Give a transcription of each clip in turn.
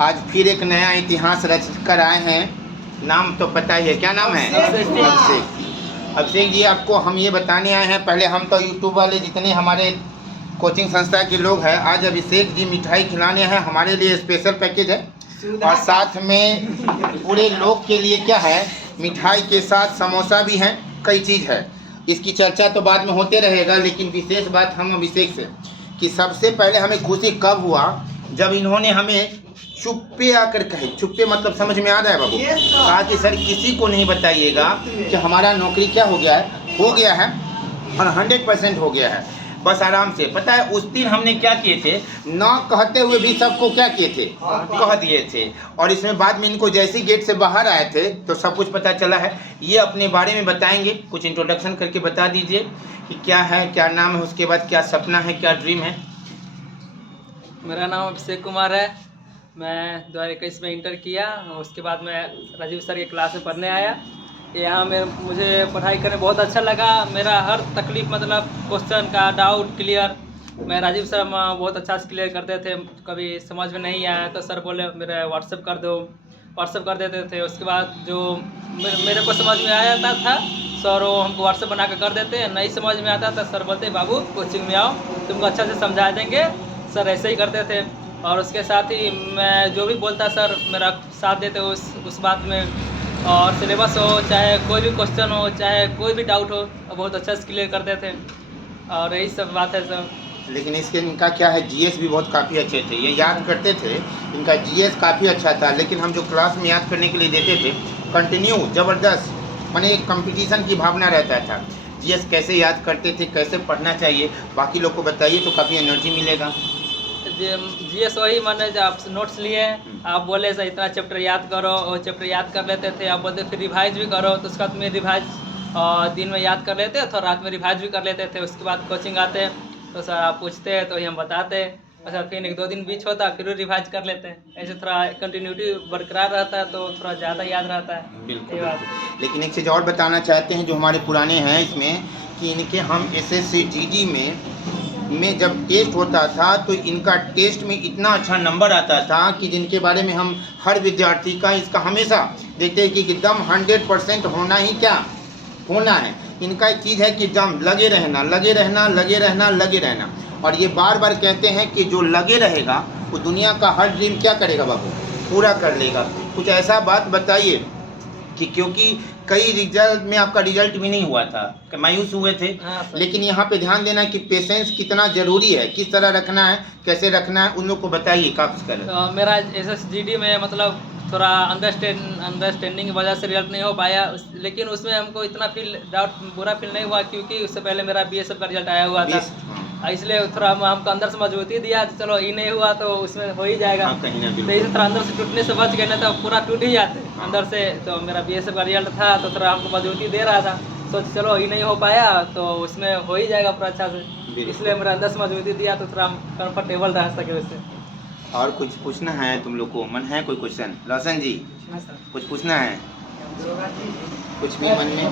आज फिर एक नया इतिहास रच कर आए हैं। नाम तो पता ही है, क्या नाम है? अभिषेक। अभिषेक जी, आपको हम ये बताने आए हैं, पहले हम तो यूट्यूब वाले जितने हमारे कोचिंग संस्था के लोग हैं, आज अभिषेक जी मिठाई खिलाने हैं। हमारे लिए स्पेशल पैकेज है और साथ में पूरे लोग के लिए क्या है, मिठाई के साथ समोसा भी हैं, कई चीज़ है। इसकी चर्चा तो बाद में होते रहेगा, लेकिन विशेष बात हम अभिषेक से कि सबसे पहले हमें खुशी कब हुआ, जब इन्होंने हमें चुप्पे आकर कहे। चुप्पे मतलब समझ में आ रहा है बाबू? कहा कि सर किसी को नहीं बताइएगा कि हमारा नौकरी क्या हो गया है और 100% हो गया है, बस आराम से। पता है उस दिन हमने क्या किए थे, ना कहते हुए भी सबको क्या किए थे, कह दिए थे। और इसमें बाद में इनको जैसे ही गेट से बाहर आए थे तो सब कुछ पता चला है। ये अपने बारे में बताएंगे, कुछ इंट्रोडक्शन करके बता दीजिए कि क्या है, क्या नाम है, उसके बाद क्या सपना है, क्या ड्रीम है। मेरा नाम अभिषेक कुमार है। मैं 2021 में इंटर किया, उसके बाद मैं राजीव सर के क्लास में पढ़ने आया। यहाँ में मुझे पढ़ाई करने बहुत अच्छा लगा। मेरा हर तकलीफ मतलब क्वेश्चन का डाउट क्लियर मैं राजीव सर बहुत अच्छा से क्लियर करते थे। कभी समझ में नहीं आया तो सर बोले मेरा व्हाट्सएप कर दो, व्हाट्सएप कर देते थे। उसके बाद जो मेरे को समझ में आ जाता था सर वो हमको व्हाट्सएप बना कर देते। नहीं समझ में आता था सर बोलते बाबू कोचिंग में आओ, तुमको अच्छा से समझा देंगे। सर ऐसे ही करते थे और उसके साथ ही मैं जो भी बोलता सर मेरा साथ देते उस बात में। और सिलेबस हो चाहे कोई भी क्वेश्चन हो चाहे कोई भी डाउट हो बहुत अच्छा से क्लियर करते थे और यही सब बात है सर। लेकिन इसके इनका क्या है, जीएस भी बहुत काफ़ी अच्छे थे, ये याद करते थे। इनका जीएस काफ़ी अच्छा था, लेकिन हम जो क्लास में याद करने के लिए देते थे कंटिन्यू ज़बरदस्त, माने एक कंपटीशन की भावना रहता था। जीएस कैसे याद करते थे, कैसे पढ़ना चाहिए, बाकी लोग को बताइए तो काफ़ी एनर्जी मिलेगा। जीएस वही मैंने जब आप नोट्स लिए आप बोले सर इतना चैप्टर याद करो, वो चैप्टर याद कर लेते थे। आप बोलते फिर रिवाइज भी करो, तो उसका में रिवाइज दिन में याद कर लेते तो रात में रिवाइज भी कर लेते थे। उसके बाद कोचिंग आते तो सर आप पूछते तो ही हम बताते, अच्छा फिर 1-2 दिन बीच होता फिर रिवाइज कर लेते हैं। ऐसे थोड़ा कंटिन्यूटी बरकरार रहता है तो थोड़ा ज़्यादा याद रहता है। बिल्कुल, बिल्कुल। लेकिन एक चीज़ और बताना चाहते हैं जो हमारे पुराने हैं इसमें, कि इनके हम एसएससी जीडी में जब टेस्ट होता था तो इनका टेस्ट में इतना अच्छा नंबर आता था कि जिनके बारे में हम हर विद्यार्थी का इसका हमेशा देखते हैं कि एकदम 100% होना ही क्या होना है। इनका एक चीज़ है कि एकदम लगे रहना, लगे रहना, लगे रहना, लगे रहना। और ये बार बार कहते हैं कि जो लगे रहेगा वो दुनिया का हर ड्रीम क्या करेगा बाबू, पूरा कर लेगा। कुछ ऐसा बात बताइए कि क्योंकि कई रिजल्ट में आपका रिजल्ट भी नहीं हुआ था, मायूस हुए थे। लेकिन यहाँ पे ध्यान देना कि पेशेंस कितना ज़रूरी है, किस तरह रखना है, कैसे रखना है, उन लोग को बताइए। काफ़ी कर मेरा एसएसजीडी में मतलब थोड़ा अंडरस्टैंडिंग की वजह से रिजल्ट नहीं हो पाया, लेकिन उसमें हमको इतना बुरा फील नहीं हुआ क्योंकि उससे पहले मेरा बीएसएफ का रिजल्ट आया हुआ था। इसलिए थोड़ा हमको अंदर से मजबूती दिया, चलो ये नहीं हुआ तो उसमें हो ही जाएगा। तो इसे थोड़ा अंदर से टूटने से बच गए, ना तो पूरा टूट ही जाते अंदर से। तो मेरा बीएसएफ का रिजल्ट था तो थोड़ा हमको मजबूती दे रहा था, सोच चलो ये नहीं हो पाया तो उसमें हो ही जाएगा पूरा अच्छा से, इसलिए मेरा अंदर से मजबूती दिया तो थोड़ा कंफर्टेबल रह सके उससे। और कुछ पूछना है तुम लोग को, मन है कोई क्वेश्चन? रोशन जी कुछ पूछना है? कुछ भी मन में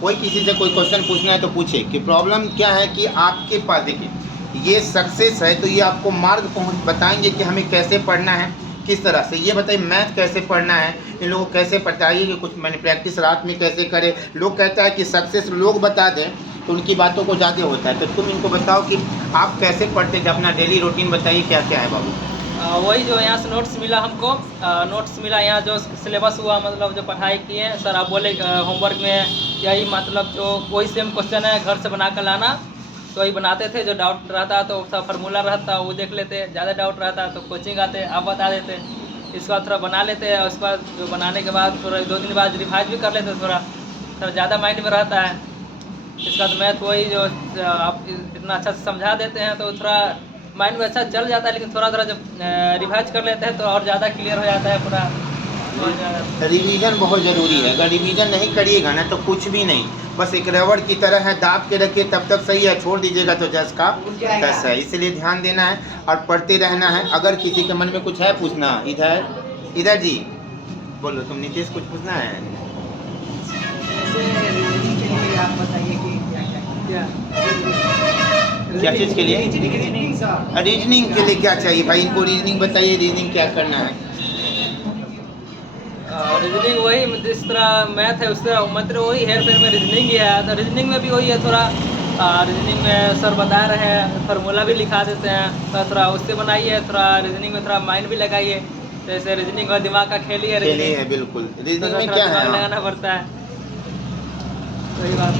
कोई किसी से कोई क्वेश्चन पूछना है तो पूछे। कि प्रॉब्लम क्या है कि आपके पास देखिए ये सक्सेस है तो ये आपको मार्ग बताएंगे कि हमें कैसे पढ़ना है, किस तरह से। ये बताइए मैथ कैसे पढ़ना है, इन लोगों को कैसे बताइए कि कुछ मैंने प्रैक्टिस रात में कैसे करें। लोग कहता है कि सक्सेस लोग बता दें तो उनकी बातों को ज़्यादा होता है, तो तुम इनको बताओ कि आप कैसे पढ़ते थे, अपना डेली रूटीन बताइए क्या क्या है बाबू। वही जो यहाँ से नोट्स मिला हमको, नोट्स मिला यहाँ जो सिलेबस हुआ मतलब जो पढ़ाई किए सर आप बोले होमवर्क में यही मतलब जो वही सेम क्वेश्चन है घर से बना कर लाना, तो वही बनाते थे। जो डाउट रहता तो उसका फार्मूला रहता वो देख लेते, ज़्यादा डाउट रहता तो कोचिंग आते आप बता देते। इसके बाद थोड़ा बना लेते हैं, उसके बाद जो बनाने के बाद थोड़ा 2 दिन बाद रिवाइज भी कर लेते, थोड़ा ज़्यादा माइंड में रहता है। इसके बाद मैथ वही जो आप इतना अच्छा से समझा देते हैं तो थोड़ा माइंड में अच्छा चल जाता है, लेकिन थोड़ा थोड़ा जब रिवाइज कर लेते हैं तो और ज़्यादा क्लियर हो जाता है पूरा। रिवीजन बहुत ज़रूरी है, अगर रिवीजन नहीं करिएगा ना तो कुछ भी नहीं, बस एक रबड़ की तरह है, दाब के रखिए तब तक सही है, छोड़ दीजिएगा तो 10 का 10 है। इसलिए ध्यान देना है और पढ़ते रहना है। अगर किसी के मन में कुछ है पूछना, इधर जी बोलो, तुम नीतीश कुछ पूछना है? आप बताइए कि क्या क्या चीज़ के लिए? रीजनिंग के लिए क्या चाहिए भाई? इनको रीजनिंग बताइए, रीजनिंग क्या करना है? रीजनिंग वही जिस तरह मैथ है उस तरह मतलब वही है, फिर में रीजनिंग ही है, तो रीजनिंग में भी वही है थोड़ा। रीजनिंग में सर बता रहे हैं, फार्मूला भी लिखा देते हैं, तो थोड़ा उससे बनाइए, थोड़ा रीजनिंग में थोड़ा माइंड भी लगाइए। जैसे रीजनिंग और दिमाग का खेल ही है खेल ही रीजनिंग, है, बिल्कुल। तो रीजनिंग में थोड़ा क्या है? दिमाग हाँ। लगाना पड़ता है, वही बात।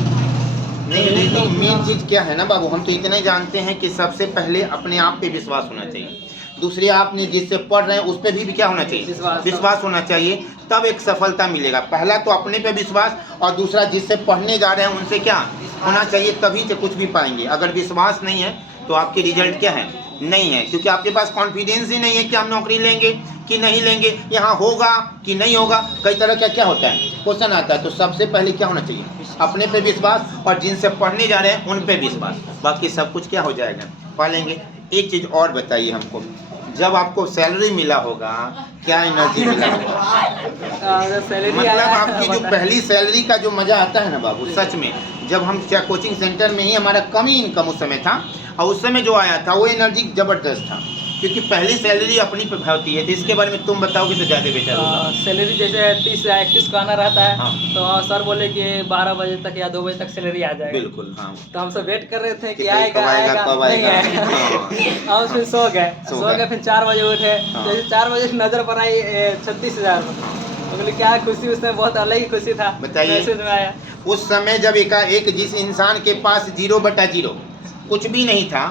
नहीं, रीजनिंग मेन चीज़ क्या है ना बाबू, हम तो इतना ही जानते हैं कि सबसे पहले अपने आप पे विश्वास होना चाहिए। दूसरे आपने जिससे पढ़ रहे हैं उस पर भी क्या होना चाहिए? विश्वास होना चाहिए, तब एक सफलता मिलेगा। पहला तो अपने पे विश्वास, और दूसरा जिससे पढ़ने जा रहे हैं उनसे क्या होना चाहिए, तभी से कुछ भी पाएंगे। अगर विश्वास नहीं है तो आपके रिजल्ट क्या है? नहीं है, क्योंकि आपके पास कॉन्फिडेंस ही नहीं है कि हम नौकरी लेंगे कि नहीं लेंगे, यहाँ होगा कि नहीं होगा। कई तरह का क्या होता है, क्वेश्चन आता है। तो सबसे पहले क्या होना चाहिए? अपने पे विश्वास, और जिनसे पढ़ने जा रहे हैं उन पे विश्वास, बाकी सब कुछ क्या हो जाएगा, पा लेंगे। एक चीज़ और बताइए हमको, जब आपको सैलरी मिला होगा क्या एनर्जी मिला होगा? सैलरी मतलब आपकी जो पहली सैलरी का जो मज़ा आता है ना बाबू, सच में, जब हम कोचिंग सेंटर में ही हमारा कम ही इनकम उस समय था, और उस समय जो आया था वो एनर्जी ज़बरदस्त था, क्योंकि पहली सैलरी अपनी पे होती है। तो इसके बारे में तुम बताओगे तो ज़्यादा बेटर होगा। सैलरी जैसे 30 या 31 का आना रहता है, हाँ। तो सर बोले कि 12 बजे तक या 2 बजे तक सैलरी आ जाएगा। बिल्कुल, हाँ। तो हम सब वेट कर रहे थे कि कि आएगा कब आएगा, आएगा, कब नहीं आएगा। आएगा। हम फिर सो गए, फिर 4 बजे उठे, हाँ। तो 4 बजे नजर पर आई 36,000। तो बोले क्या खुशी, उसमें बहुत अलग ही खुशी था। बताइए। मैसेज में आया उस समय जब एक जिस इंसान के पास 0/0 कुछ भी नहीं था,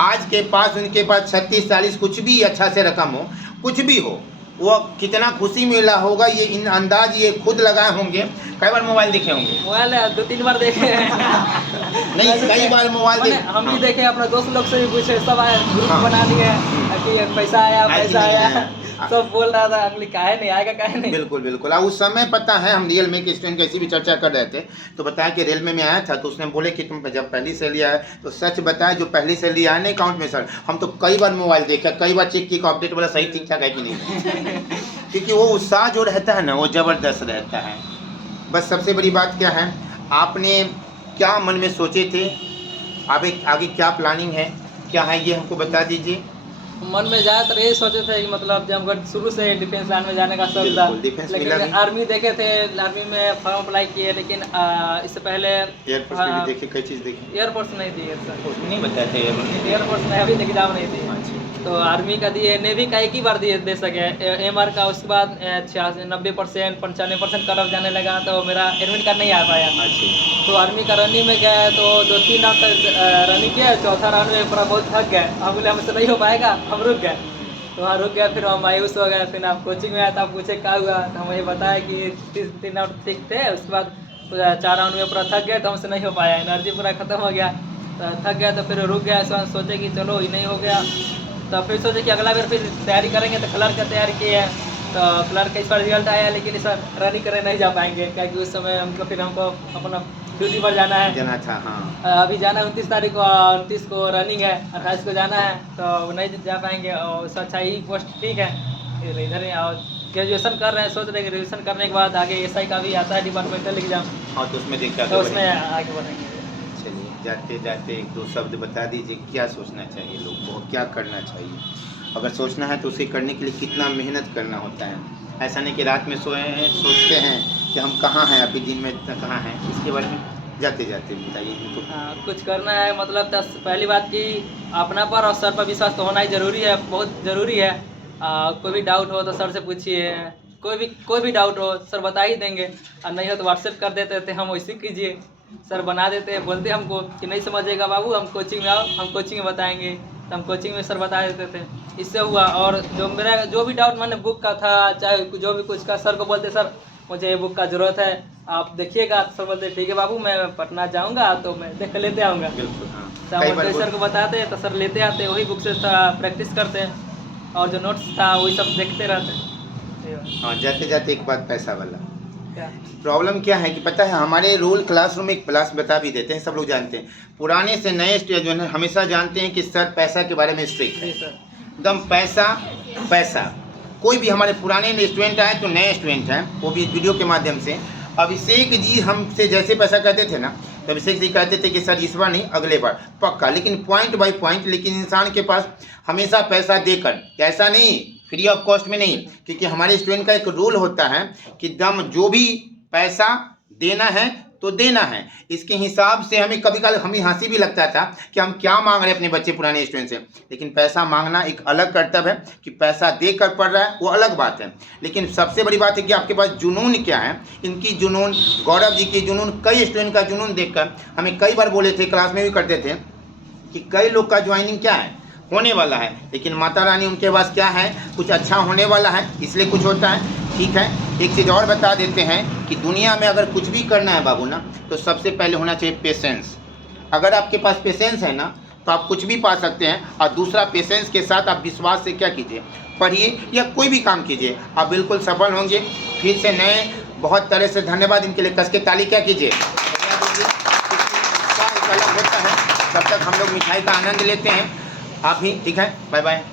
आज के पास उनके पास 36-40 कुछ भी अच्छा से रकम हो, कुछ भी हो, वो कितना खुशी मिला होगा, ये इन अंदाज ये खुद लगाए होंगे। कई बार मोबाइल देखे होंगे? मोबाइल 2-3 बार देखे नहीं, कई बार मोबाइल देखे हम भी देखे, अपने दोस्त लोग से भी पूछे, सब आए, ग्रुप हाँ। बना दिए कि पैसा आया, कि पैसा नहीं आया, आया? सब बोल रहा था, अगली काहे नहीं आएगा, काहे नहीं। बिल्कुल बिल्कुल। और उस समय पता है, हम रियल में के स्टूडेंट कैसी भी चर्चा कर रहे थे, तो बताया कि रेलवे में आया था, तो उसने बोले कि तुम जब पहली सैलरी आया, तो सच बताया जो पहली सैलरी आया नहीं अकाउंट में सर, हम तो कई बार मोबाइल देखा, कई बार चेक की अपडेट वाला सही ठीक ठाक है कि नहीं। क्योंकि वो उत्साह जो रहता है ना, वो ज़बरदस्त रहता है। बस सबसे बड़ी बात क्या है, आपने क्या मन में सोचे थे, आगे क्या प्लानिंग है, क्या है, ये हमको बता दीजिए। मन में ज़्यादातर यही सोचे थे कि मतलब जब हम शुरू से डिफेंस लाइन में जाने का शौक था, लेकिन आर्मी देखे थे, आर्मी में फॉर्म अप्लाई किए, लेकिन इससे पहले एयरफोर्स में भी देखे, कई चीज़ देखी। एयरफोर्स नहीं दी है सर, नहीं बताया था एयरफोर्स में अभी एग्जाम नहीं दी। तो आर्मी का दिए, नेवी का एक ही बार दिए दे सके, एमआर का उसके बाद 90%, 95% कट ऑफ जाने लगा, तो मेरा एडमिट कार्ड नहीं आ पाया। तो आर्मी का रनिंग में गया, तो 2-3 राउंड तक रनिंग किया, चौथा राउंड में पूरा बहुत थक गए, हम बोले हमसे नहीं हो पाएगा, हम रुक गए। तो वहाँ रुक गया, फिर हम मायूस हो गए। फिर आप कोचिंग में आया था, आप पूछे क्या हुआ, तो हमें बताया कि 3 राउंड ठीक थे, उसके बाद 4 राउंड में पूरा थक गया, तो हमसे नहीं हो पाया, एनर्जी पूरा खत्म हो गया, तो थक गया, तो फिर रुक गया। इस बार सोचे कि चलो ये नहीं हो गया, तो फिर सोचे कि अगला बार फिर तैयारी करेंगे, तो क्लर्क का तैयारी किए हैं। तो क्लर्क का इस बार रिजल्ट आया, लेकिन इस बार रनिंग करने नहीं जा पाएंगे, क्योंकि उस समय हमको अपना ड्यूटी पर जाना था। हाँ। अभी जाना है 29 तारीख को, 29 को रनिंग है, 28 को जाना है, तो नहीं जा पाएंगे। और उससे अच्छा ही पोस्ट ठीक है, फिर इधर ही। और ग्रेजुएशन कर रहे हैं, सोच रहे हैं ग्रेजुएशन करने के बाद आगे एसआई का भी आता है डिपार्टमेंटल एग्जाम, हाँ, तो उसमें देखा, तो उसमें आगे बढ़ेंगे। चलिए, जाते जाते 1-2 शब्द बता दीजिए, क्या सोचना चाहिए लोग को, क्या करना चाहिए? अगर सोचना है तो उसे करने के लिए कितना मेहनत करना होता है। ऐसा नहीं कि रात में सोए हैं, सोचते हैं कि हम कहाँ हैं, अभी दिन में कहाँ हैं। इसके बारे में जाते जाते बताइए इनको। कुछ करना है मतलब पहली बात कि अपना पर और सर पर विश्वास तो होना ही ज़रूरी है, बहुत ज़रूरी है। कोई भी डाउट हो तो सर से पूछिए, कोई भी डाउट हो सर बता ही देंगे, और नहीं हो तो व्हाट्सएप कर देते थे, हम वैसे कीजिए, सर बना देते हैं। बोलते हमको कि नहीं समझेगा बाबू, हम कोचिंग में आओ, हम कोचिंग में बताएंगे, तो हम कोचिंग में सर बता देते थे। इससे हुआ। और जो भी डाउट मैंने बुक का था, चाहे जो भी कुछ का, सर को बोलते सर मुझे ये बुक का ज़रूरत है, आप देखिएगा। सर बोलते ठीक है बाबू, मैं पटना जाऊँगा तो मैं देख कर लेते आऊँगा। तो हम सर को बताते तो सर लेते आते, वही बुक से प्रैक्टिस करते हैं, और जो नोट्स था वही सब देखते रहते। हाँ, जाते जाते एक बात पैसा वाला प्रॉब्लम क्या है कि पता है, हमारे रोल क्लासरूम में एक क्लास बता भी देते हैं, सब लोग जानते हैं। पुराने से नए जो है हमेशा जानते हैं कि सर पैसा के बारे में स्ट्रिक्ट है एकदम। पैसा कोई भी हमारे पुराने स्टूडेंट आए तो नए स्टूडेंट हैं, वो भी वीडियो के माध्यम से। अभिषेक जी हमसे जैसे पैसा कहते थे ना, तो अभिषेक जी कहते थे कि सर इस बार नहीं अगले बार पक्का, लेकिन पॉइंट बाय पॉइंट, लेकिन इंसान के पास हमेशा पैसा देकर, ऐसा नहीं फ्री ऑफ कॉस्ट में नहीं, क्योंकि हमारे स्टूडेंट का एक रूल होता है कि दम जो भी पैसा देना है तो देना है। इसके हिसाब से हमें कभी कभी हमें हंसी भी लगता था कि हम क्या मांग रहे हैं अपने बच्चे पुराने स्टूडेंट से, लेकिन पैसा मांगना एक अलग कर्तव्य है, कि पैसा दे कर पढ़ रहा है वो अलग बात है। लेकिन सबसे बड़ी बात है कि आपके पास जुनून क्या है। इनकी जुनून, गौरव जी की जुनून, कई स्टूडेंट का जुनून देखकर हमें कई बार बोले थे, क्लास में भी करते थे कि कई लोग का ज्वाइनिंग क्या है, होने वाला है, लेकिन माता रानी उनके पास क्या है, कुछ अच्छा होने वाला है, इसलिए कुछ होता है। ठीक है, एक चीज़ और बता देते हैं कि दुनिया में अगर कुछ भी करना है बाबू ना, तो सबसे पहले होना चाहिए पेशेंस। अगर आपके पास पेशेंस है ना तो आप कुछ भी पा सकते हैं। और दूसरा, पेशेंस के साथ आप विश्वास से क्या कीजिए, पढ़िए या कोई भी काम कीजिए, आप बिल्कुल सफल होंगे। फिर से नए बहुत तरह से धन्यवाद, इनके लिए कस के ताली क्या कीजिए। अलग होता है, तब तक हम लोग मिठाई का आनंद लेते हैं, आप भी। ठीक है, बाय बाय।